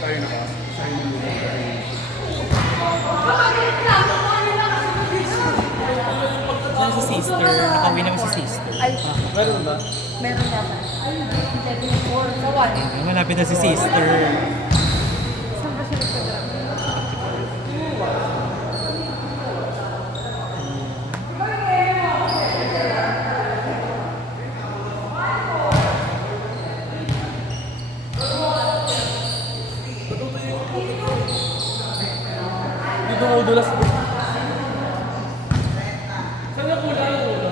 tayo naka sign mo muna. Saan si sister? Nakawin naman si sister. Ay, Meron ba? meron yata. Ay, 11-4. Kawan. Ay, malapit na si sister. Saan ba siya nagsagrap? Dito mo dulas. Saan na kulang yung ulo?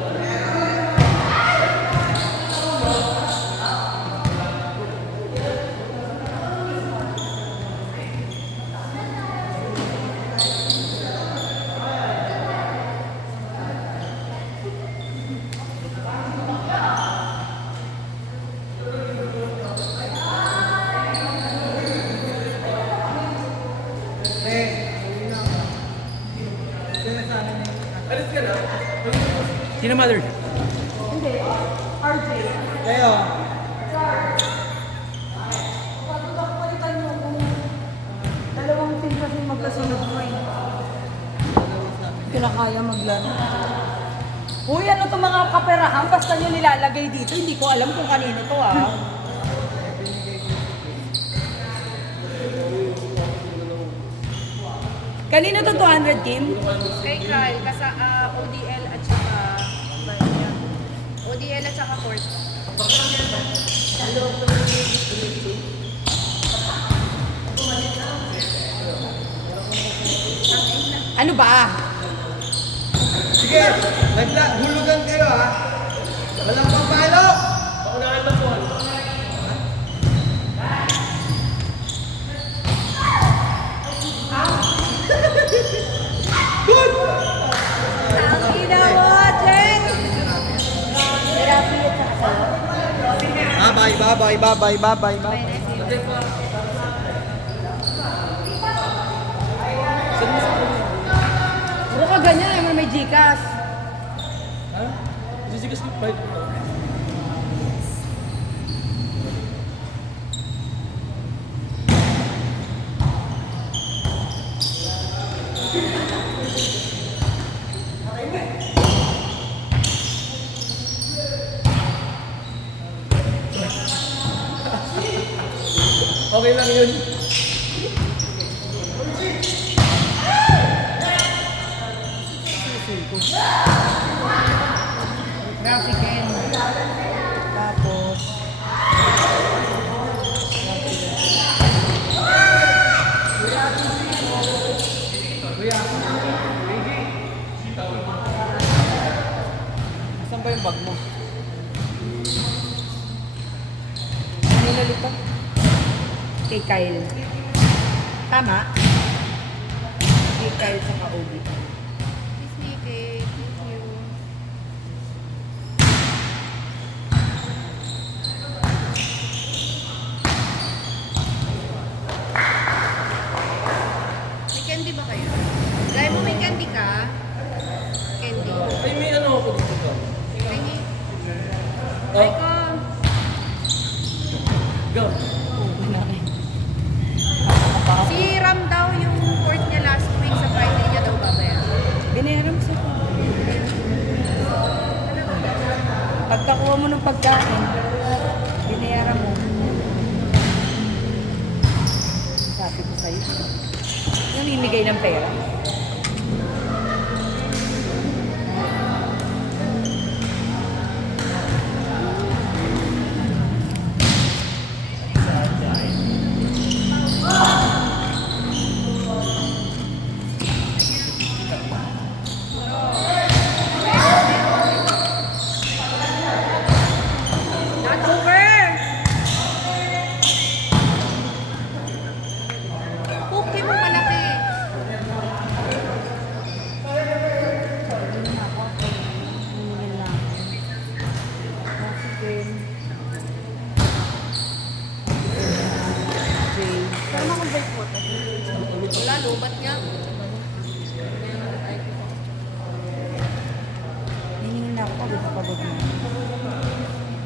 Alis ka na? Sino mother? Hindi. RJ. Kayo. Palitan mo kung dalawang team kasi magkasunod mo eh. Kinakaya maglaro. Uy, ano to mga kaperahan? Basta nyo nilalagay dito. Hindi ko alam kung kanino to ah. Kanino to 200 Kim? Kay Kyle, ODL at saka ba yan? ODL at saka court. Ano ba? Sige, hulugan kayo ha. Walang papalo. Paunahan na po. Ang ina mo, Jeng! Bye-bye. Puro ka ganyan, naman may Gcash. Ha? Sisigas ko pa ito. Okay lang yun. Grafiken. Tapos, Saan ba yung bag mo? kanino lito? Kay Kyle. Tama? Kay Kyle sa ka-OB. Miss Nikki, thank you. May candy ba kayo? Gaya mo may candy ka? Candy. Ay, may ano ako dito. Candy. Oh, Ay ko. go. Si Ram daw yung court niya last week sa Friday niya daw babayaran. Binayaran mo sa ito. Pagkakuha mo ng pagkain, binayaran mo. Sabi ko sa'yo. Namimigay ng pera. Not over! Cookie mo malaki. Wala, lubat niya. Hiningin na ako, pagod na.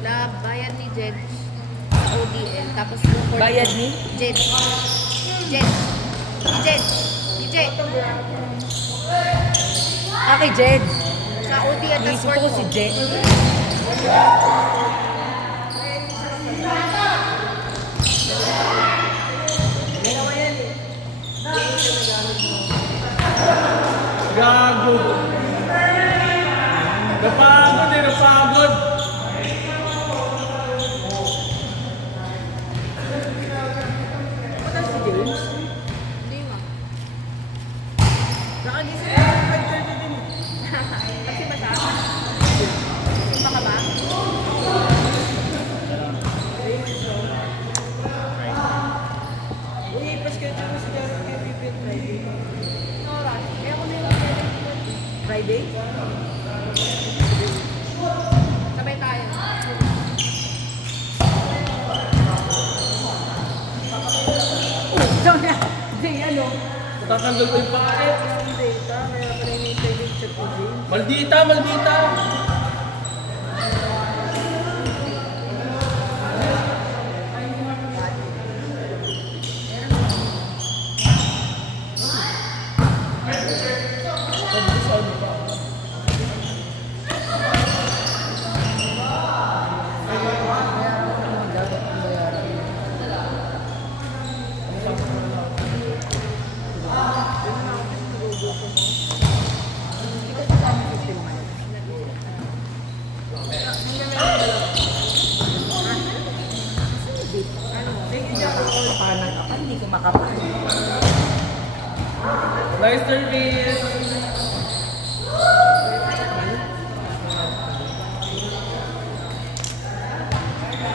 La, bayad ni Jed sa ODL. Tapos yung court Bayad ni? Jed. Jen. Jen. Jen. Kay Jed. Sa OD at Iisip sport ko mo. si Jed. Gago. Napagod eh, napagod. Punta si James. Hindi mo. Nakagising ako ng 5:30 din. Kasi ba siya? Simba ka ba? Uy, pa-schedule mo si Gary kay Vivian Friday. Nora. Kaya ako na yung Friday? sabay tayo. Daw na. Jay, ano? Tatanggal ko yung pare. Yung data, kaya pala yung internet chat ko, Jay. Maldita, maldita. Kapanan ako, hindi ko makapanan. Nice service.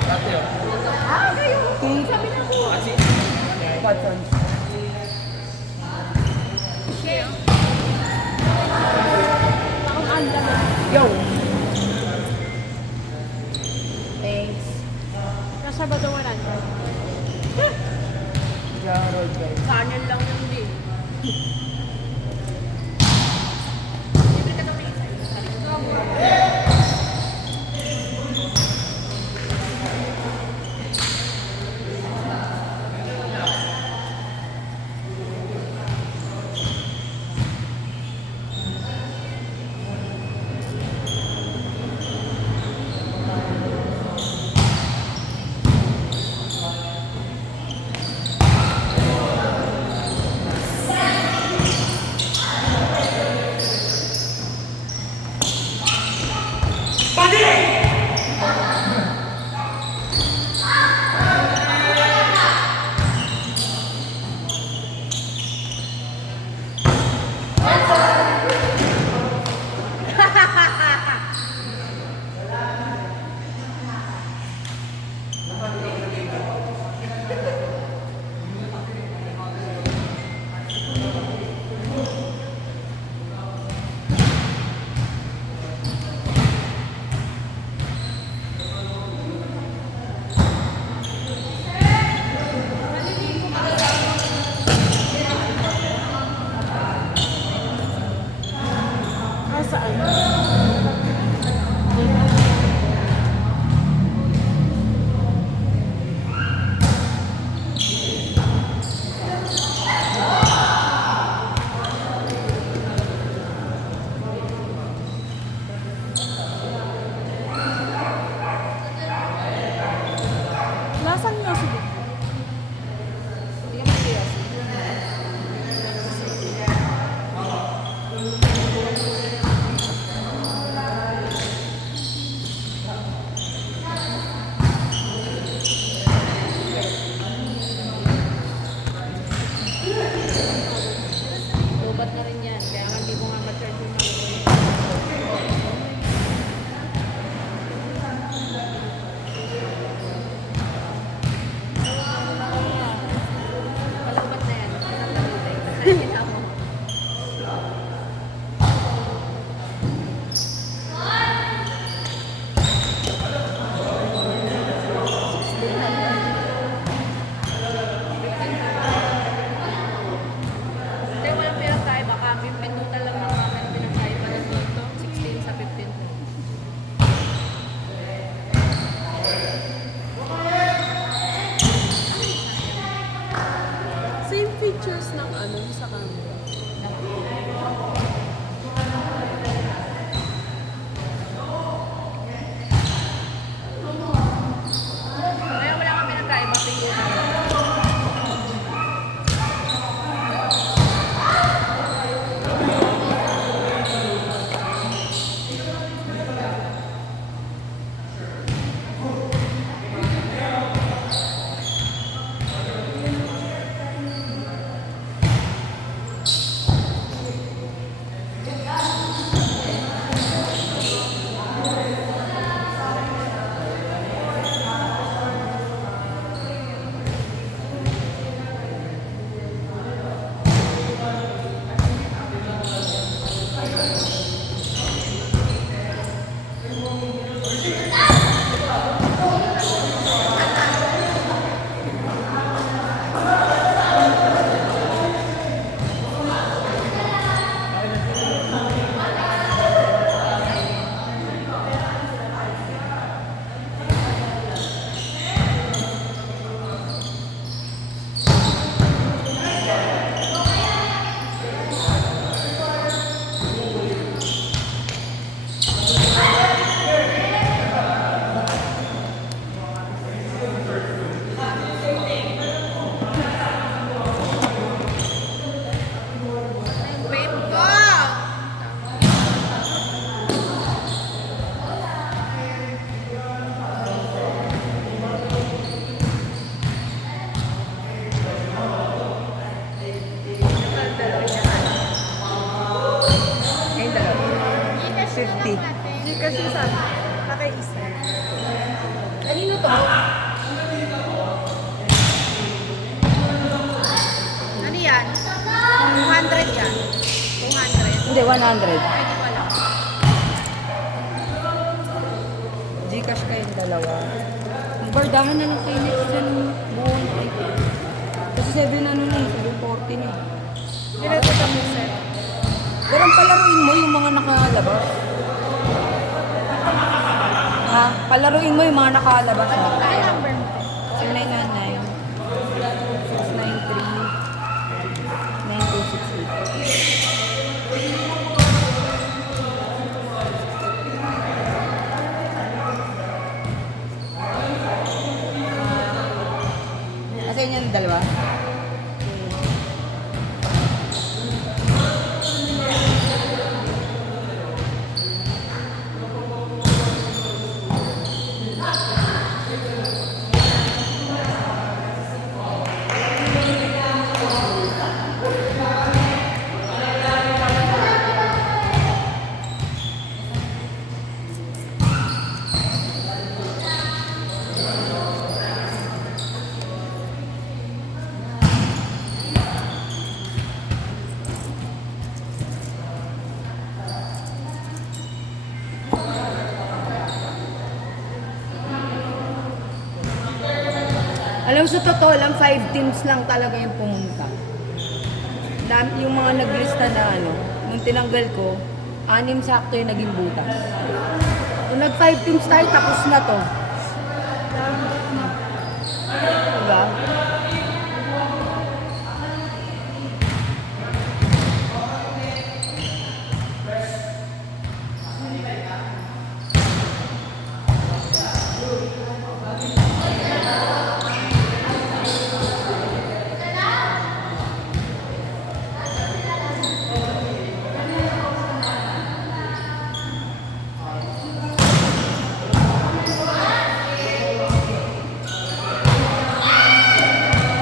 Ate, oh. Okay, sabi na ko. Ate. Watson. Yo. Thanks. Nasa ba ito 100? Jarod, guys. Channel lang yun din. Libre ka kami isa. features ng ano sa camera? Kaya wala kami nag-drive up yung vape ko! Ayun, dalawa. 50. Hindi kasi sabi, nakaisa. Kanino to? Ano yan? 200 yan. 200. Hindi, 100. Ay, di wala. Gcash kayong dalawa. Bardahan na lang kayo next dyan buong ay. Kasi 7 ano na eh, 740 na. Ginagawa kami set. Pero palaruin mo yung mga nakalabas. Ha? Palaruin mo yung mga nakalabas. Ha? Ay, number mo. 0999 693 9268. Kasi yun yung dalawa? Alam sa totoo lang, 5 teams lang talaga yung pumunta. Yung mga naglista na ano, nung tinanggal ko, 6 sakto yung naging butas. Kung nag 5 teams tayo, tapos na to. Diba?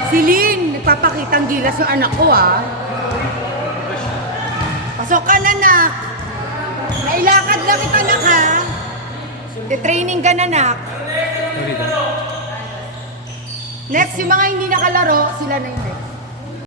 Si Lynn, nagpapakitang gilas yung anak ko ah. Pasok ka na nak. Nailakad lang kita nak ha. Training ka na nak. Next, yung mga hindi nakalaro, sila na hindi.